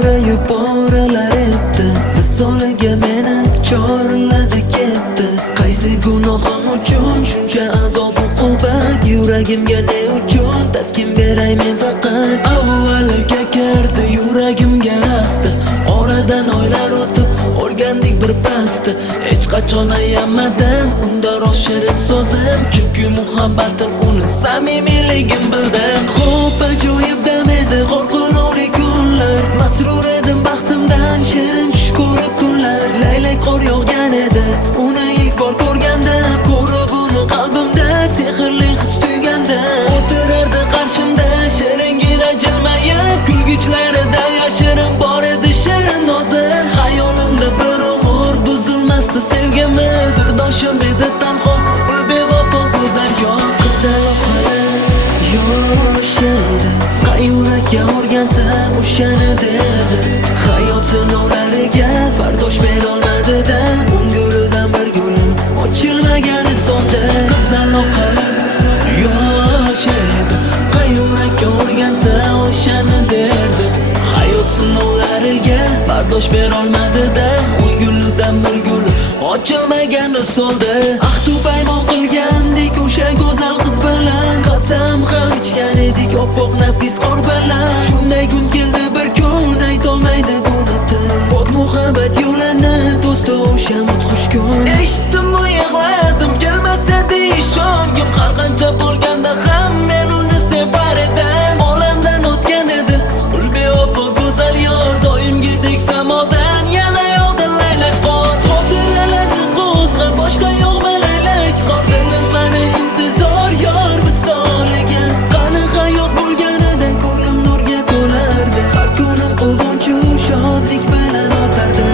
pora yuboralar etdi, visoliga meni chorladi ketdi. Qaysi gunohim uchun shuncha azob uqubat, yuragimga ne uchun taskin beray men faqat. Avvaliga kirdi yuragimga asta, oradan oylar o'tib o'rgandik bir pasta. Hech qachon ayamadim unda rost shirin so'zim, chunki muhabbatim uni samimiyligim bildim. Xo'p ajoyib dam edi g'orqiroli kunlar, masrur edim baxtimdan shirin tush ko'rib tunlar. Laylak qor yog'gan edi uni ilk bor ko'rgandim, ko'rib uni qalbimda sehrli his tuygandim. O'tirardi qarshimda shiringina jilmayib, kulgichlarida yashirin bor edi shirin nozi. Xayolimda bir umr buzilmasdi sevgimiz, sirdoshim edi tanho bu bevafo go'zal yor. Qizaloqlar yosh edi, qayurakka o'rgansa o'shani derdi. Hayot sinovlariga bardosh berolmadi-da, o'ngilidan bir guli ochilmagani sonda. Qizaloqlar yosh edi, qayurakka o'rgansa o'shani derdi. Hayot sinovlariga bardosh berolmadi-da, o'ngilidan bir guli ochilmagani soldi. Ahdu paymon qilgandik o'sha go'zal qiz bilan, qasam ham ichgan edik oppoq nafis qor bilan. Shunday kun keldi bir kun, aytolmaydi buni til, pok muhabbat yo'lini to'sdi o'sha mudhish kun. Eshitdim va yig'ladim, kelmas edi ishongim, har qancha bo'lganda ham men uni sevar edim. Olamdan o'tgan edi ul bevafo go'zal yor, doimgidek samodan yana yog'di laylak qor. Xotiralarni qo'zg'a boshqa yog'ma laylak qor, dedim mana intizor yor visoliga. Qani hayot bo'lganida ko'nglim nurga to'lardi, har kunim quvonchu shodlik bilan o'tardi.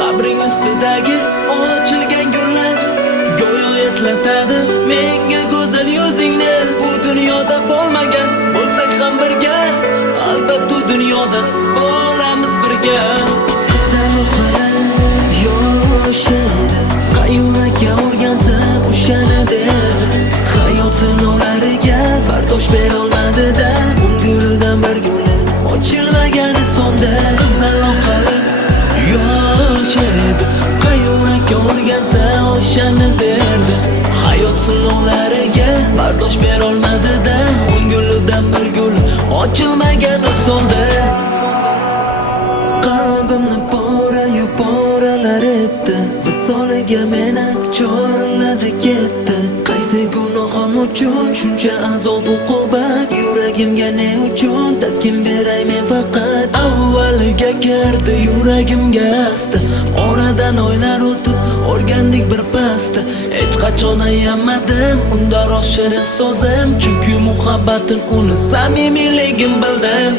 Qabring ustidagi ochilgan gullar go'yo eslatadi menga go'zal yuzingni. Bu dunyoda bo'lmagan bo'lsak ham birga, albatta dunyoda bo'lamiz birga. Qizaloqlar yosh edi, qayurakka o'rgansa o'shani derdi. Hayot sinovlariga bardosh berolmadi-da, o'ngilidan bir guli ochilmagani sonda. Qizaloqlar yosh edi, qayurakka o'rgansa o'shani derdi. Hayot sinovlariga bardosh berolmadi-da, o'ngilidan bir gul ochilmagani soldi. Qalbimni pora yuboralar etdi, visoliga meni chorladi ketdi. Qaysi gunohim uchun shuncha azob uqubat, yuragimga ne uchun taskin beray men faqat. Avvaliga kirdi yuragimga asta, oradan oylar o'tib o'rgandik bir pasta. Hech qachon ayamadim unda rost shirin so'zim, chunki muhabbatim uni samimiyligim bildim.